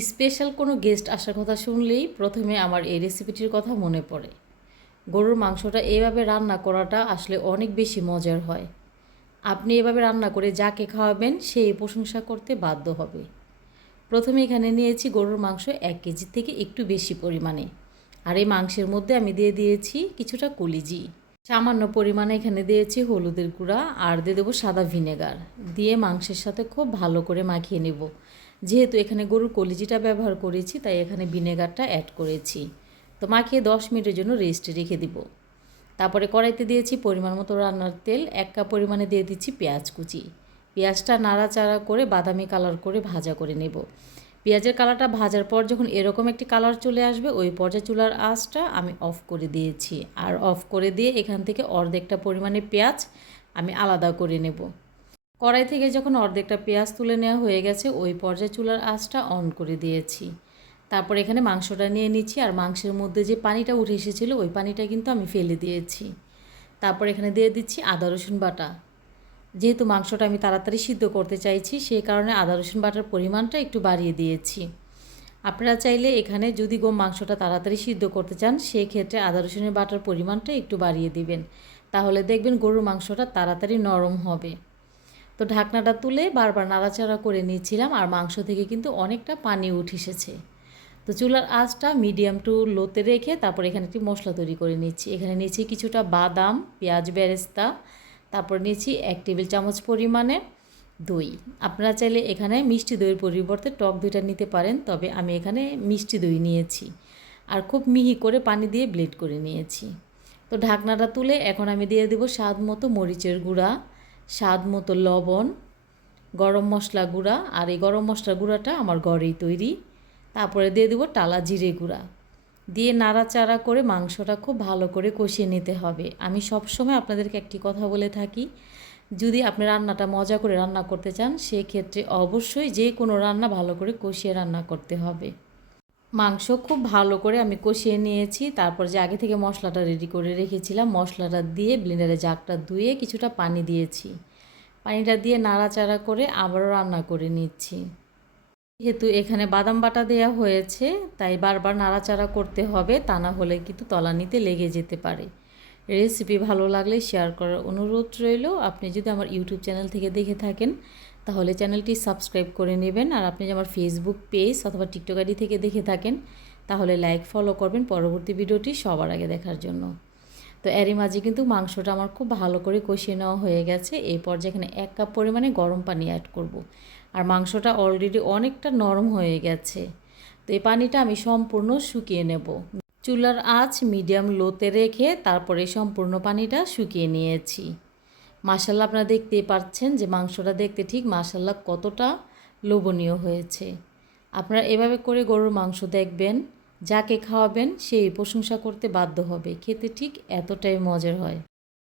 Special কোনো guest আসার কথা শুনলেই প্রথমে আমার এই রেসিপিটির কথা মনে পড়ে। গরুর মাংসটা এভাবে রান্না করাটা আসলে অনেক বেশি মজার হয়। আপনি এভাবে রান্না করে যাকে খাওয়াবেন সেই প্রশংসা করতে বাধ্য হবে। প্রথমে এখানে নিয়েছি গরুর মাংস এক কেজি থেকে একটু বেশি পরিমাণে। আর এই মাংসের মধ্যে আমি দিয়ে দিয়েছি কিছুটা কলিজি। সামান্য পরিমাণে এখানে দিয়েছি হলুদের গুঁড়া আর দিয়ে দেবো সাদা ভিনেগার। দিয়ে মাংসের সাথে খুব ভালো করে মাখিয়ে নেব। যেহেতু এখানে গরুর কলিজিটা ব্যবহার করেছি, তাই এখানে ভিনেগারটা অ্যাড করেছি। তো মাখিয়ে দশ মিনিটের জন্য রেস্টে রেখে দিব। তারপরে কড়াইতে দিয়েছি পরিমাণ মতো রান্নার তেল, এক কাপ পরিমাণে দিয়ে দিচ্ছি পেঁয়াজ কুচি। পেঁয়াজটা নাড়াচাড়া করে বাদামি কালার করে ভাজা করে নেব। পেঁয়াজের কালারটা ভাজার পর যখন এরকম একটি কালার চলে আসবে, ওই পর্যায়ে চুলার আঁচটা আমি অফ করে দিয়েছি। আর অফ করে দিয়ে এখান থেকে অর্ধেকটা পরিমাণে পেঁয়াজ আমি আলাদা করে নেব। কড়াই থেকে যখন অর্ধেকটা পেঁয়াজ তুলে নেওয়া হয়ে গেছে, ওই পর্যায়ে চুলার আঁচটা অন করে দিয়েছি। তারপর এখানে মাংসটা নিয়ে নিচ্ছি আর মাংসের মধ্যে যে পানিটা উঠে এসেছিল, ওই পানিটা কিন্তু আমি ফেলে দিয়েছি। তারপর এখানে দিয়ে দিচ্ছি আদা, রসুন বাটা। যেহেতু মাংসটা আমি তাড়াতাড়ি সিদ্ধ করতে চাইছি সেই কারণে আদা, রসুন বাটার পরিমাণটা একটু বাড়িয়ে দিয়েছি। আপনারা চাইলে এখানে যদি গো মাংসটা তাড়াতাড়ি সিদ্ধ করতে চান সেই ক্ষেত্রে আদা, রসুনের বাটার পরিমাণটা একটু বাড়িয়ে দিবেন। তাহলে দেখবেন গরুর মাংসটা তাড়াতাড়ি নরম হবে। তো ঢাকনাটা তুলে বারবার নাড়াচাড়া করে নিচ্ছিলাম আর মাংস থেকে কিন্তু অনেকটা পানি উঠে এসেছে। তো চুলার আঁচটা মিডিয়াম টু লোতে রেখে তারপর এখানে একটি মশলা তৈরি করে নিচ্ছি। এখানে নিচ্ছি কিছুটা বাদাম, পেঁয়াজ বেরেস্তা, তারপর নিচ্ছি এক টেবিল চামচ পরিমাণে দই। আপনারা চাইলে এখানে মিষ্টি দইয়ের পরিবর্তে টক দইটা নিতে পারেন, তবে আমি এখানে মিষ্টি দই নিয়েছি আর খুব মিহি করে পানি দিয়ে ব্লেড করে নিয়েছি। তো ঢাকনাটা তুলে এখন আমি দিয়ে দেবো স্বাদ মতো মরিচের গুঁড়া স্বাদ মতো লবণ, গরম মশলা গুঁড়া, আর এই গরম মশলা গুঁড়াটা আমার ঘরেই তৈরি। তারপরে দিয়ে দেবো টালা জিরে গুঁড়া। দিয়ে নাড়াচাড়া করে মাংসটা খুব ভালো করে কষিয়ে নিতে হবে। আমি সবসময় আপনাদেরকে একটি কথা বলে থাকি, যদি আপনি রান্নাটা মজা করে রান্না করতে চান, সেক্ষেত্রে অবশ্যই যে কোনো রান্না ভালো করে কষিয়ে রান্না করতে হবে। মাংস খুব ভালো করে আমি কষিয়ে নিয়েছি। তারপর যে আগে থেকে মশলাটা রেডি করে রেখেছিলাম, মশলাটা দিয়ে ব্লেন্ডারে জাগটা ধুয়ে কিছুটা পানি দিয়েছি। পানিটা দিয়ে নাড়াচাড়া করে আবারও রান্না করে নিচ্ছি। যেহেতু এখানে বাদাম বাটা দেওয়া হয়েছে, তাই বারবার নাড়াচাড়া করতে হবে, তা না হলে কিন্তু তলানিতে লেগে যেতে পারে। রেসিপি ভালো লাগলে শেয়ার করার অনুরোধ রইল। আপনি যদি আমার ইউটিউব চ্যানেল থেকে দেখে থাকেন তাহলে চ্যানেলটি সাবস্ক্রাইব করে নেবেন আর আপনি আমার ফেসবুক পেজ অথবা টিকটক আইডি থেকে দেখে থাকেন, তাহলে লাইক ফলো করবেন পরবর্তী ভিডিওটি সবার আগে দেখার জন্য। তো এরই মাঝে কিন্তু মাংসটা আমার খুব ভালো করে কষিয়ে নেওয়া হয়ে গেছে। এই পর্যায়ে এখানে এক কাপ পরিমাণে গরম পানি অ্যাড করব। আর মাংসটা অলরেডি অনেকটা নরম হয়ে গেছে। তো এই পানিটা আমি সম্পূর্ণ শুকিয়ে নেব। চুলার আঁচ মিডিয়াম লোতে রেখে তারপরে সম্পূর্ণ পানিটা শুকিয়ে নিয়েছি। মাসাল্লাহ আপনারা দেখতেই পাচ্ছেন যে মাংসটা দেখতে ঠিক মাসাল্লাহ কতটা লোভনীয় হয়েছে। আপনারা এভাবে করে গরুর মাংস দেখবেন, যাকে খাওয়াবেন সেই প্রশংসা করতে বাধ্য হবে। খেতে ঠিক এতটাই মজার হয়।